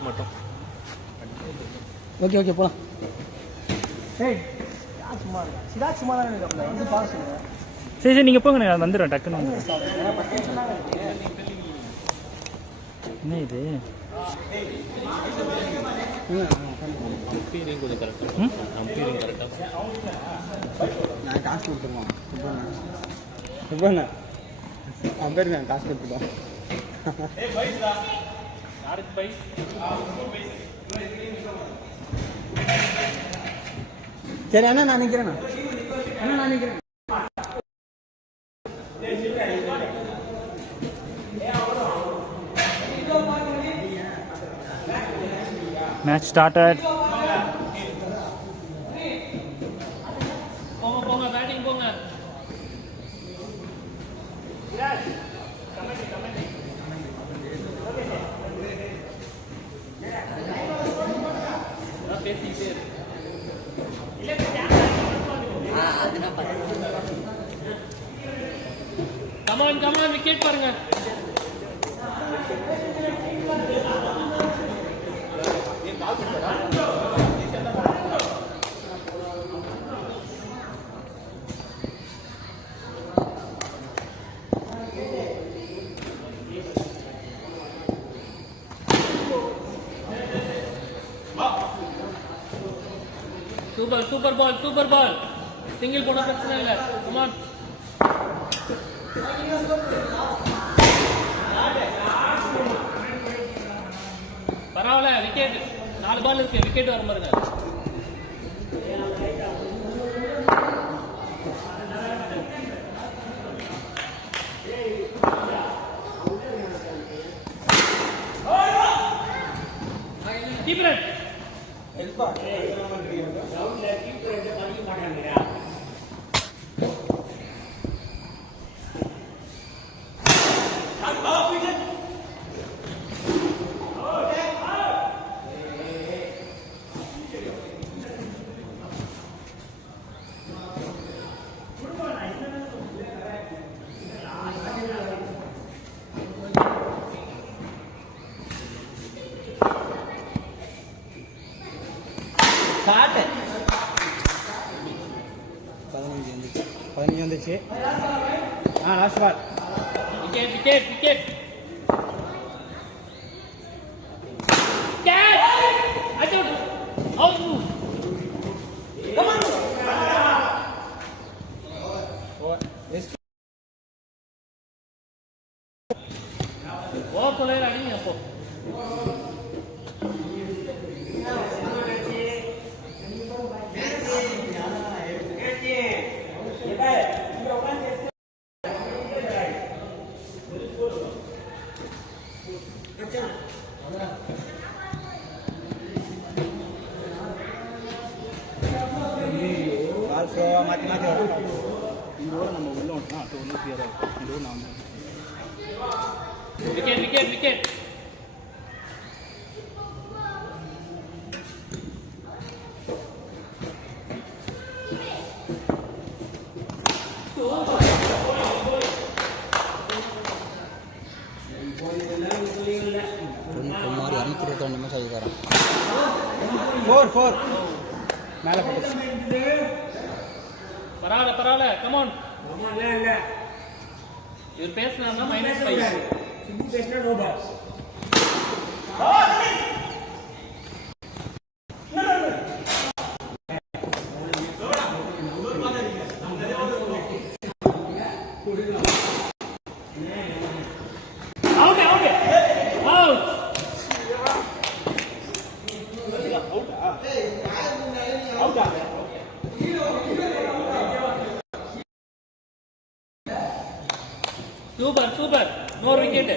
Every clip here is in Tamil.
ஸ்ட்ரைக் மட்டும். ஓகே ஓகே போகலாம். ஏய் சும்மா சிராஜ் சும்மா தான் இருக்காப்ல வந்து பார்க்க சொல்லுங்க. சரி சரி நீங்கள் போங்க, நான் வந்துடுறேன் டக்குன்னு. என்ன இது அம்பீரிங் கொஞ்சம் கரெக்டாக அம்பீரிங் கரெக்டாக. நான் காசு கொடுத்துருவோம் சுப்பண்ணா அம்பேர் நான் காசு கொடுத்துருவோம். சரி அண்ணா நான் நிற்கிறேண்ணா. அண்ணா நான் நிற்கிறேன். Match started. போங்க பேட்டிங் போங்க. பேசிக்கிட்டே கமான் விக்கெட் பாருங்க. சூப்பர் பால் சிங்கிள் போட பிரச்சனை இல்லை. கமான் பரவாயில்ல. விக்கெட் 4 பால் இருக்கு. விக்கெட் வர பாருங்க. பதினஞ்சு வந்துச்சு. Last ball. விக்கெட் அடிங்க. அப்போ பால் ஸ்லோவாக மாற்றி வரும். இந்த ஊரை நம்ம உள்ள விட்டோம். அது ஒன்றும் கிளியராக இருக்கும். இந்த ஊர் நான் விக்கெட் மாதிரி 22 நிமிஷம் ஆகிக்கிறேன். 4 மேலே போட்டு பரவாயில்ல. கமான். இவர் பேசினா -5. பேசினா no ball. Super no wicket.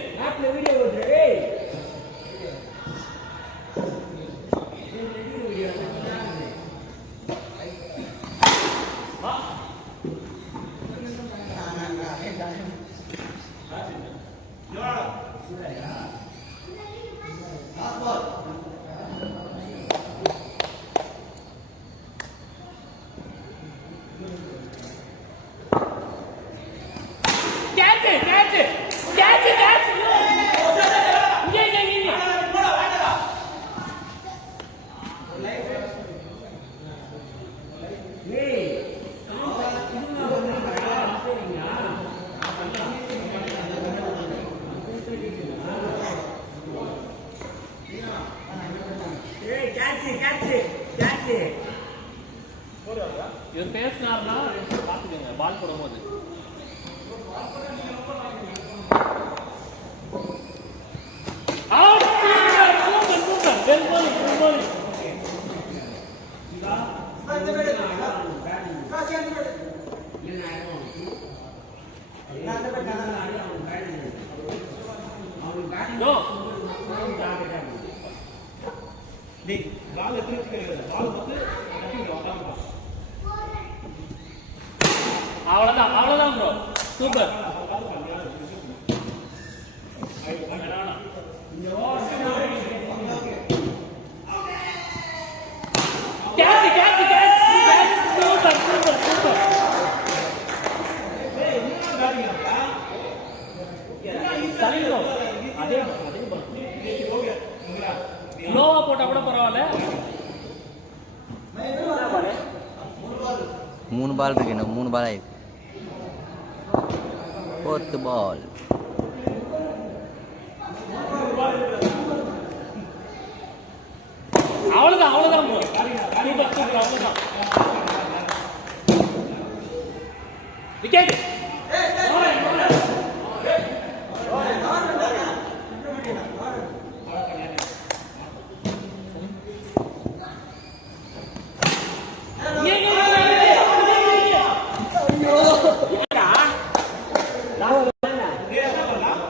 Catch it! இவர் பேசினார்னா பார்த்துக்கோங்க பால் போடும்போது. அவ்வளவுதான் அவ்வளவுதான் bro, super. Catch catch catch catch, super super super. சரிங்க, அதே ஸ்லோவா போட்டா கூட பரவாயில்ல. 3 பால் இருக்கு, இன்னும் 3 பால் ஆயிருக்கு. 4th ball. அவ்வளவுதான் அவ்வளவுதான் ப்ரோ, சூப்பர் சூப்பர், அவ்வளவுதான். விக்கெட்.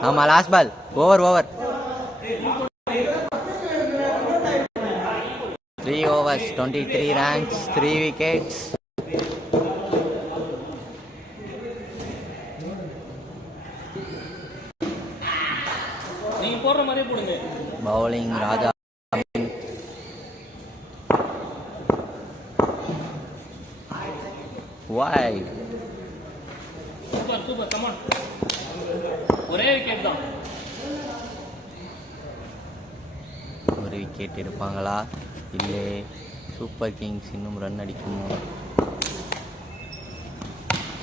ஆமா, last ball. Over over. 3 overs, 23 runs, 3 wickets. நீங்க போடுற மாதிரியே போடுங்க. Bowling Raja. Wide. Super super, come on. ஒரே விக்கெட் தான். ஒரு விக்கெட் எடுப்பாங்களா இல்லை சூப்பர் கிங்ஸ் இன்னும் ரன் அடிக்குமோ?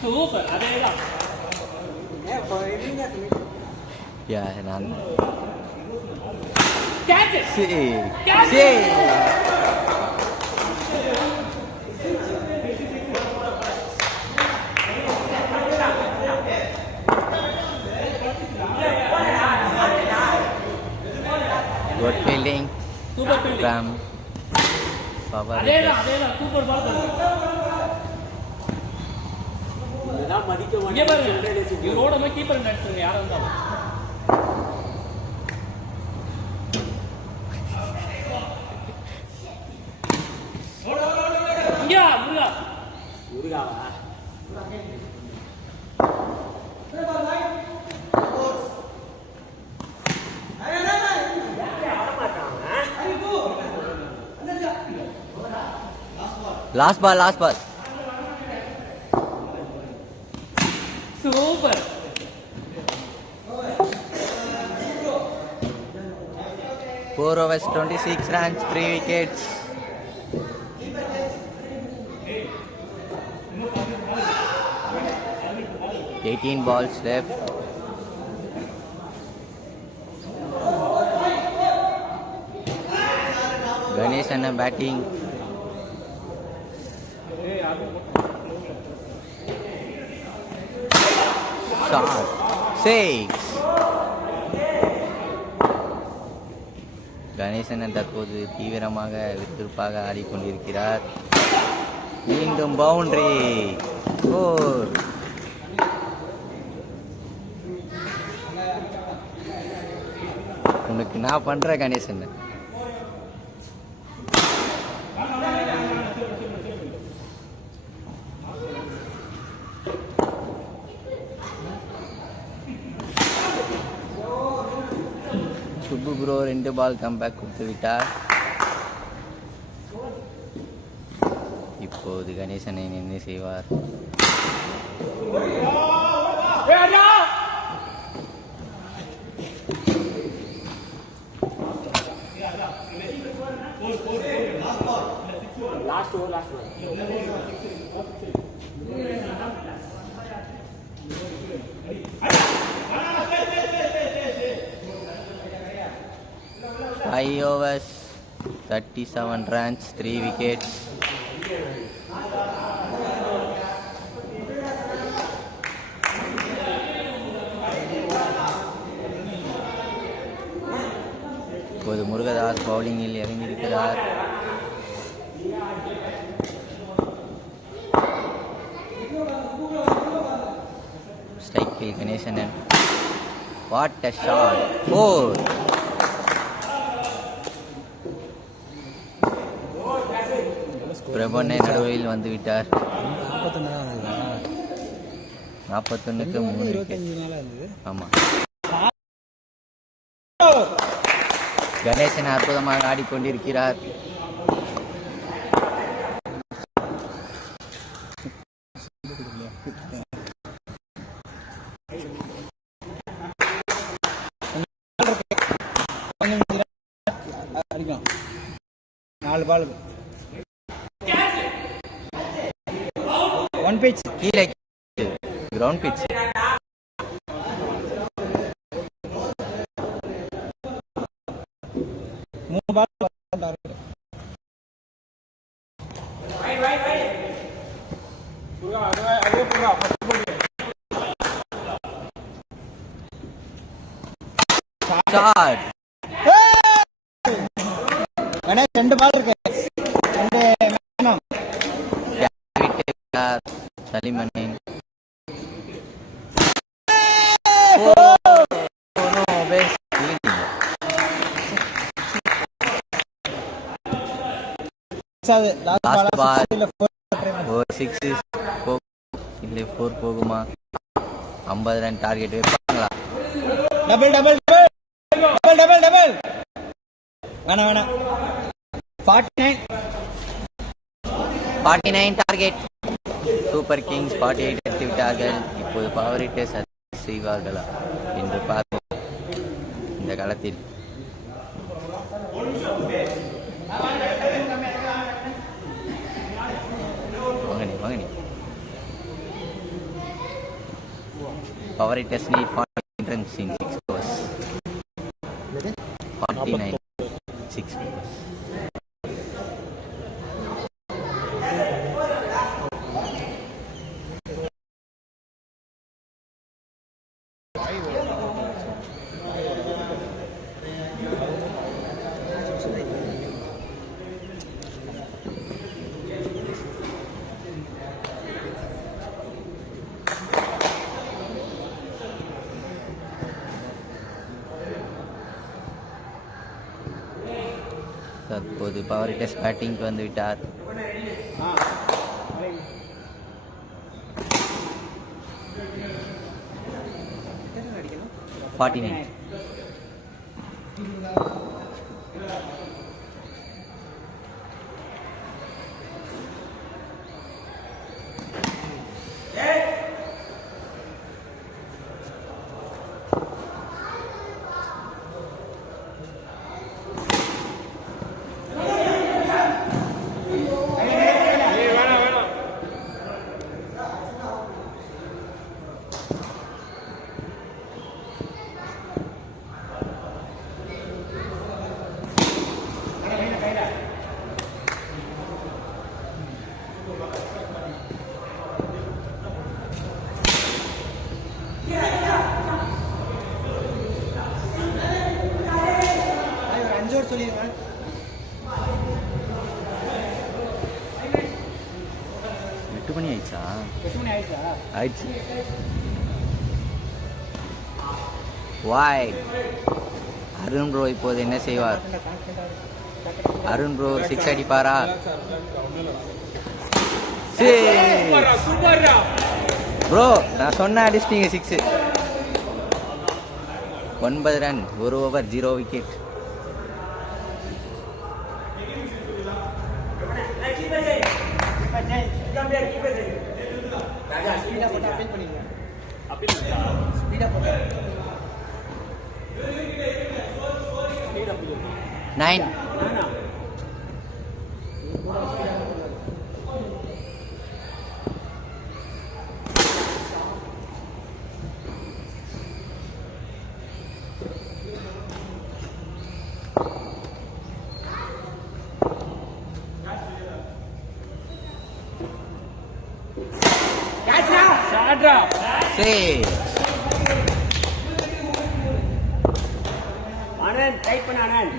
சூப்பர், அதேதான். நான் catch. Good fielding super fielding. from Power. அதேதான் அதேதான், சூப்பர் பால் பண்ணுங்க. இங்க பாருங்க, இவரோட போய் கீப்பர் நடிச்சுங்க யாரா இருந்தாலும். இங்க முருகா முருகாவா Last ball, last ball. Super. 4 overs, 26 runs, 3 wickets. Eighteen balls left. Ganesh and batting. Shot. 6. Ganesan தற்போது தீவிரமாக விறுவிறுப்பாக ஆடிக்கொண்டிருக்கிறார். மீண்டும் பவுண்டரி. 4. உனக்கு நான் பண்ற கணேசன். சுப்பு ப்ரோ 2 பால் கம்பேக் கொடுத்து விட்டார். இப்போது கணேசனை என்ன செய்வார்? Last over last over 5 overs, 37 runs, 3 wickets. இப்போது முருகதாஸ் பவுலிங்கில் இறங்கியிருக்கிறார். ஸ்ட்ரைக்கில் கணேசனன். What a shot! 4. பிரபண்ணை நடுவில் வந்துவிட்டார். 41க்கு 3 wicket. ஆமா, கணேசன் அற்புதமாக ஆடிக்கொண்டிருக்கிறார். நாலு பால் 1 pitch கீழே கிரவுண்ட் பிட்ச். மூணு பால் ஷாட். கணேஷ் 2 பால் இருக்கு. 2 சலிமனின் லாஸ்ட் பால் ஒரு 6 இல்லை 4 போகுமா? 50 ரன் டார்கெட் வைப்பாங்களா? Double double double double double வேணாம் 49 டார்கெட். சூப்பர் கிங்ஸ் 48 எடுத்து விட்டார்கள். இப்போது பவர் ஹிட்டர்ஸ் செய்வார்களா என்று பார்ப்போம். இந்த காலத்தில் வாங்கனி power hitters need 49 runs in 6 overs. 49 6 overs. தற்போது பவர் ஹிட்டர்ஸ் பேட்டிங்க்கு வந்து விட்டார். சொல்லிடுங்க. 8 மணி ஆயிடுச்சா? 8 மணி ஆயிடுச்சா? ஆயிடுச்சு. வாய் அருண் ப்ரோ இப்போது என்ன செய்வார்? அருண் ப்ரோ 6 அடிப்பாரா? ப்ரோ நான் சொன்ன அடிச்சிட்டீங்க 6. 9 run, 1 over, 0 wicket. Nine. Save. Anand, tight பண்ணு Anand.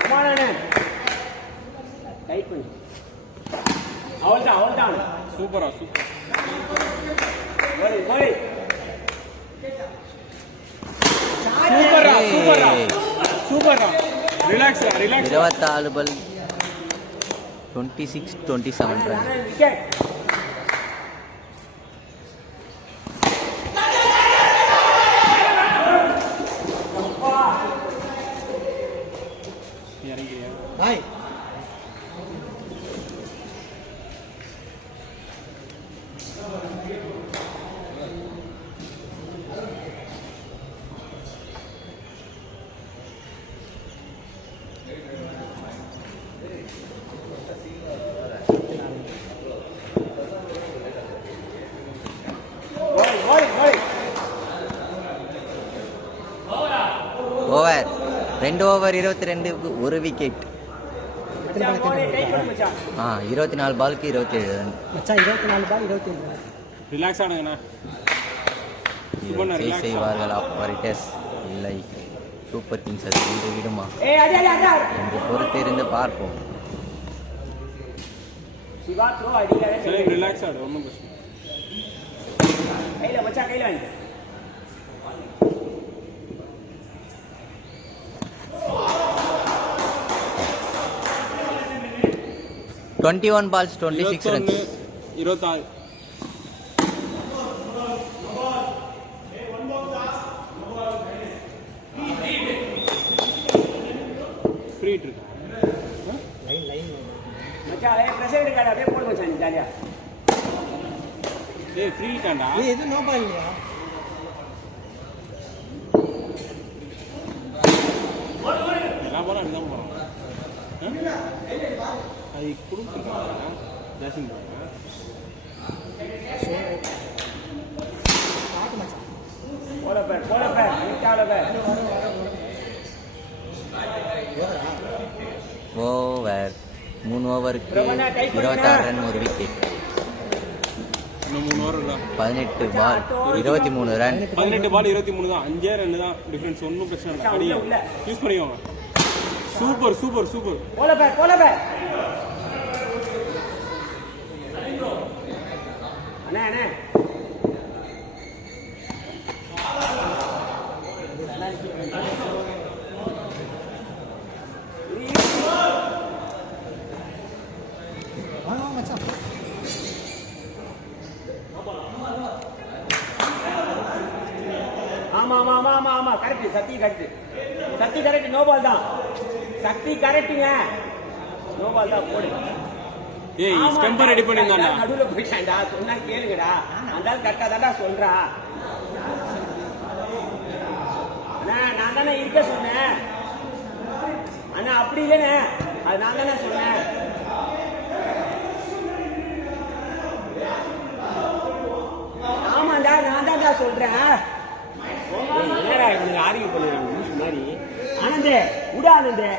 Come on Anand. Tight பண்ணு. அவ்வளவுதான். சூப்பரா. கோலி. சூப்பரா. ரிலாக்ஸ். 24 பால் 26-27 run. Wicket. இறங்கியா? Bye. Over 2 over 22 ஒரு விக்கெட். 24 பாலுக்கு 27 ரன். மச்சான் 24 பால் 27 ரன். ரிலாக்ஸ் ஆடுங்கண்ணா. சேஸ் செய்வார்கள் ஆப்பரேட்டர்ஸ் இல்லை சூப்பர் கிங்ஸ் அது வீடு விடுமா என்று பொறுத்திருந்து பார்ப்போம். சிவா த்ரோ அடிக்கவே சரி ரிலாக்ஸ் ஆடு. ஒண்ணும் பிரச்சனை கையில மச்சான் கையில வாங்க. 21 balls 26 runs. 26. ஃப்ரீ இருக்கா? லைன் மச்சான் பிரசிடென்ட் கார்டு அப்படியே போடு மச்சான் ஜாலியா. ஏய் ஃப்ரீ தான்டா. இது நோ பால் இல்லையா? எல்லா பாலும் அடிதான் போறான். அது குடுத்துருக்காங்க ஜாசின் பாருங்க. போல பேர் நிக்கால பேர். ஓவர் 3 ஓவருக்கு 26 ரன் ஒரு விக்கெட். இன்னும் 3 ஓவர் இல்ல. 18 பால் 23 ரன். 18 பால் 23 தான். 5 ரன் தான் டிஃபரன்ஸ். ஒன்றும் பிரச்சனை இல்லை. அடியா யூஸ் பண்ணிக்கோங்க. சூப்பர். போல பேர் அண்ணே ஆமா கரெக்ட். சக்தி கரெக்ட். நோ பால் தான். சக்தி கரெக்ட்டுங்க. நோ பால் தான் போடு. ஏய் ஸ்டெம்ப் ரெடி பண்ணிருந்தானே. நடுவுல போயிட்டான்டா. சொன்னா கேளுங்கடா. அந்தால கரெக்டா தான்டா சொல்றா. அண்ணா நான் தானே இருக்க சொன்னேன். அண்ணா அப்படி இல்லைண்ணே. அது நான் தானே சொன்னேன். ஆமாண்டா நான் தான்டா சொல்றேன். என்னடா இவனுக்கு ஆர்கியூ பண்ணுறாங்க மாதிரி. ஆனந்தே விட ஆனந்தே.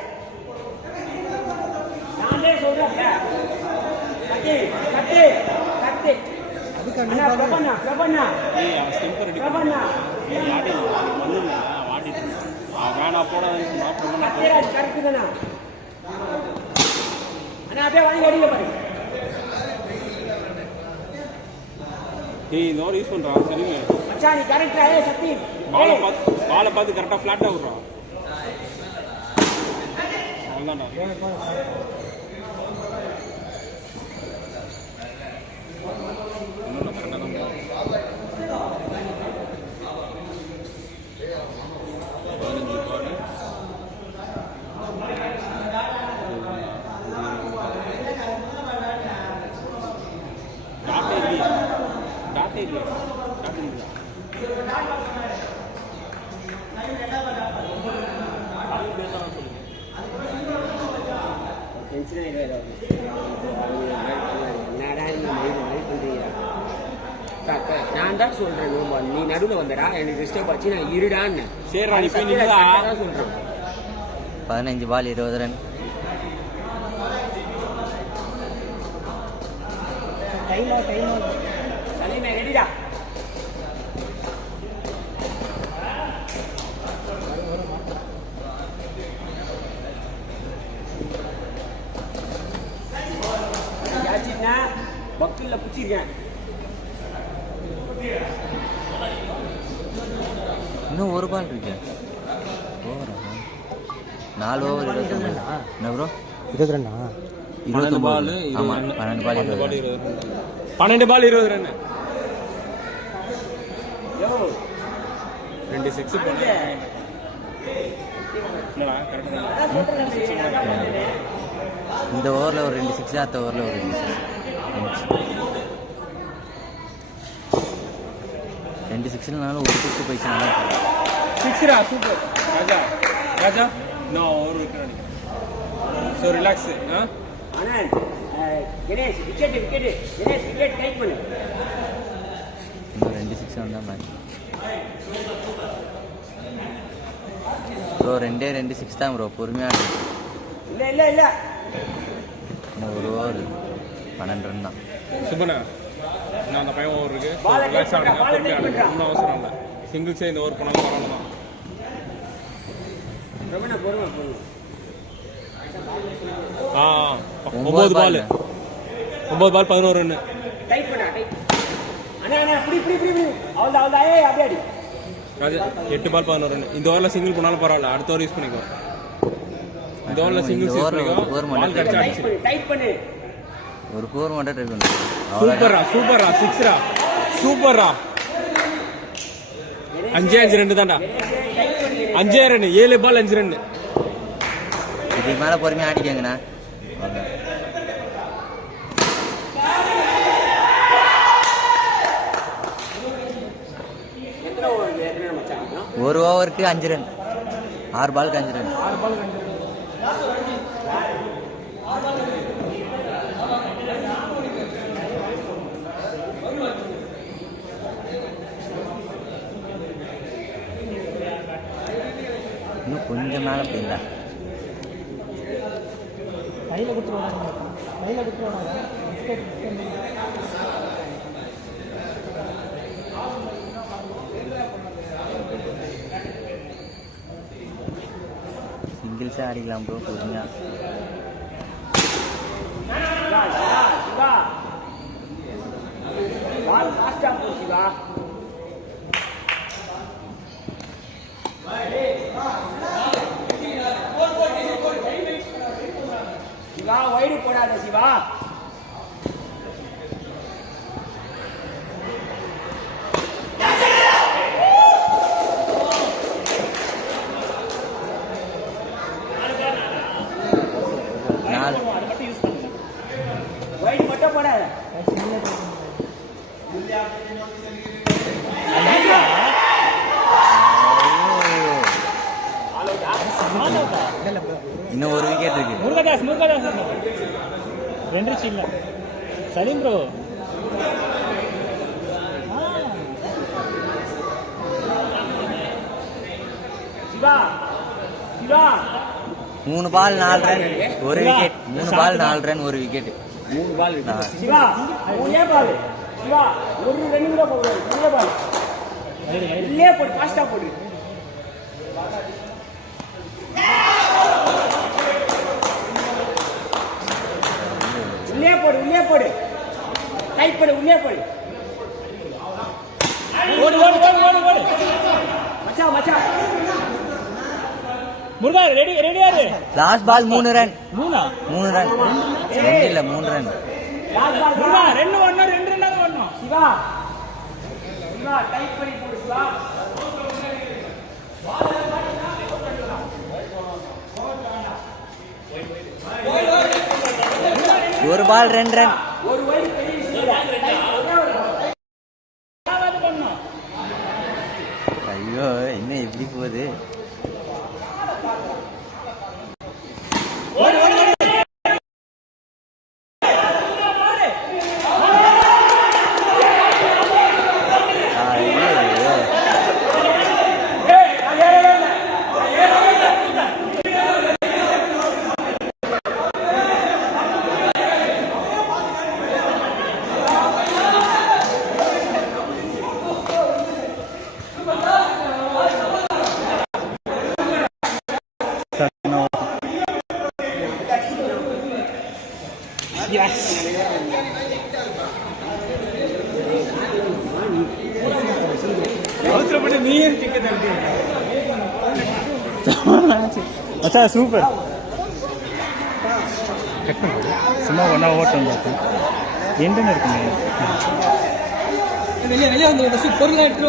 நானே சொல்றேன். கட்டு பிரபண்ணா ஏய் அவன் ஸ்டெம்ப் ரெடி பிரபண்ணா ஏய் யாடி வந்துல வாடிட்டு வேணா போடாதன்னு சொன்னா பிரபண்ணா கட்டேராஜ் கரெக்ட் தானா அண்ணா அப்படியே வாங்கி அடியில பாருங்க. ஏய் இந்த ஓவர் யூஸ் பண்றான். சரிங்க மச்சான் நீ கரெக்டா. ஏய் சக்தி பாலை பார்த்து கரெக்டா ஃபிளாட்டா விடுறான். அவ்வளோதான்டா. நான் தான் சொல்றேன் நீ நடுவில் வந்தடா எனக்கு டிஸ்டர்ப் ஆச்சு நான் இருடான்னு. சரி சொல்றேன். 15 பால் 20 ரன். அலிமே ரெடிடா. யாச்சினா பக்கில்ல புடிச்சிருக்கேன். இன்னும் ஒரு பால் இருக்கு. ஓவரா 4 ஓவர் 22. என்ன ப்ரோ 22 12 பால். ஆமா 12 பால் 20. 12 பால் 20 ரன். யோ 2 6 போடு. என்னடா கரெக்ட்டா இந்த ஓவரில் ஒரு 2 6, அடுத்த ஓவரில் ஒரு 2 6னாலும் ஒரு 6 போயிடுச்சுனாலும் 6 ரா சூப்பர். ராஜா நான் ஓவர் விட்டுறேன். So relax. அண்ணன் Ganesh wicket Ganesh wicket type பண்ணு. இன்னும் 2 6 வந்தால் மேட்ச். ப்ரோ 2 6 தான் ப்ரோ. பொறுமையாக இல்ல இன்னும் ஒரு ஓவர் 12 ரன் தான். சுபனா நான் அந்த பையன் ஓவர் இருக்கு. Ball ரிலாக்ஸ் take ஆடுங்க. பண்றா, ball பொறுமையா take ஆடுங்க. பண்றா. ஒன்றும் அவசரம் இல்லை. சிங்கிள்ஸே இந்த ஓவர் பண்ணாலும் பரவாயில்ல தான். பிரபனா பொறுமை. 9 பால் 11 ரன். டைப் பண்ணா டைப். அண்ணா இப்படி அவ்வளவுதான் ஏய் அப்படியே அடி. ராஜா 8 பால் 11 ரன். இந்த ஓவரில் சிங்கிள் பண்ணாலும் பரவாயில்ல. அடுத்த ஓவர் யூஸ் பண்ணிக்கோ. இந்த ஓவரில் சிங்கிள்ஸ் யூஸ் பண்ணிக்கோ. பால் கடிச்சா அடிச்சிரு. டைப் பண்ணு. ஒரு 4 மட்டும் ட்ரை பண்ணு. சூப்பர்ரா 6 ரா. சூப்பர்ரா 5 2 தான்டா. 5 ரன் 7 பால் 5 ரன். இதுக்கு மேலே பொறுமையாக ஆடிக்கங்கண்ணா. எத்தனை ஓவர் மச்சான்? ஒரு ஓவருக்கு 5 ரன். 6 பாலுக்கு 5 ரன். இன்னும் கொஞ்சம் மேலே போயிருந்தா கையில் கொடுத்துருவாங்க. சிங்கிள்ஸே ஆடிக்கலாம் ப்ரோ பொறுமையாக. சிவா பால் ஃபாஸ்டா போ சிவா. சிவா வைடு போடாத சிவா. வைடு மட்டும் போடாத. இன்னும் ஒரு விக்கெட் இருக்கு. முருகதாஸ் 2 சில்ல சலீம் ப்ரோ. சிவா 3 பால் 4 ரன் ஒரு விக்கெட். 3 பால் 4 ரன் ஒரு விக்கெட். 3 பால் சிவா ஒரே பால் சிவா. ஒரு ரன் கூட போடுறது. ஒரே பால் இல்லே போடு. ஃபாஸ்டா போடு. உள்ளே போடு. டைப் பண்ணு. உள்ளே போடு. ஓடு மச்சான் முருகா ரெடியா இரு. Last ball 3 run. 3 ரன் 2 இல்ல 3 ரன். முருகா 2 ரன் வரணும். சிவா டைப் பண்ணி போடு சிவா. ஒரு பால் 2 ரன். ஒரு வைடு பெரிய ஐயோ என்ன எப்படி போகுது. அவசரப்பட்டு நீயே டிக்கெட் எடுத்து மச்சா சூப்பர் சும்மா ஒன்றா ஓட்டம் பார்த்தேன் எண்டுன்னு இருக்குங்க வெளியே வந்து பொருள் எடுத்து